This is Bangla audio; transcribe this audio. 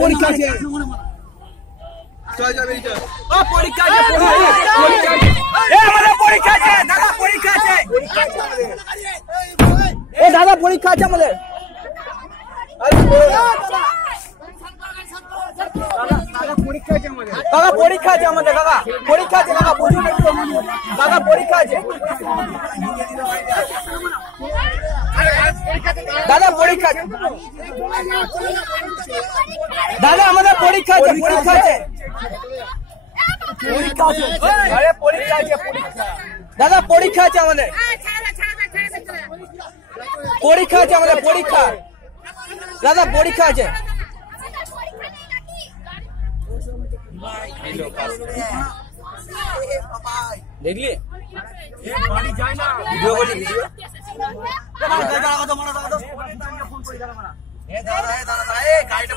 পরীক্ষা আছে চল যা বেরিয়ে চল ও পরীক্ষা আছে আমাদের পরীক্ষা আছে দাদা পরীক্ষা আছে এ দাদা পরীক্ষা আছে আমাদের কাকা পরীক্ষা আছে আমাদের কাকা পরীক্ষা আছে কাকা বুঝুন একটু কাকা পরীক্ষা আছে দাদা পরীক্ষা আছে দাদা আমাদের পরীক্ষা আছে পরীক্ষা আছে পরীক্ষা আছে আরে পরীক্ষা আছে পরীক্ষা দাদা পরীক্ষা আছে আমাদের পরীক্ষা আছে আমাদের পরীক্ষা দাদা পরীক্ষা আছে দেখলি ভিডিও বলি ভিডিও গাড়িটা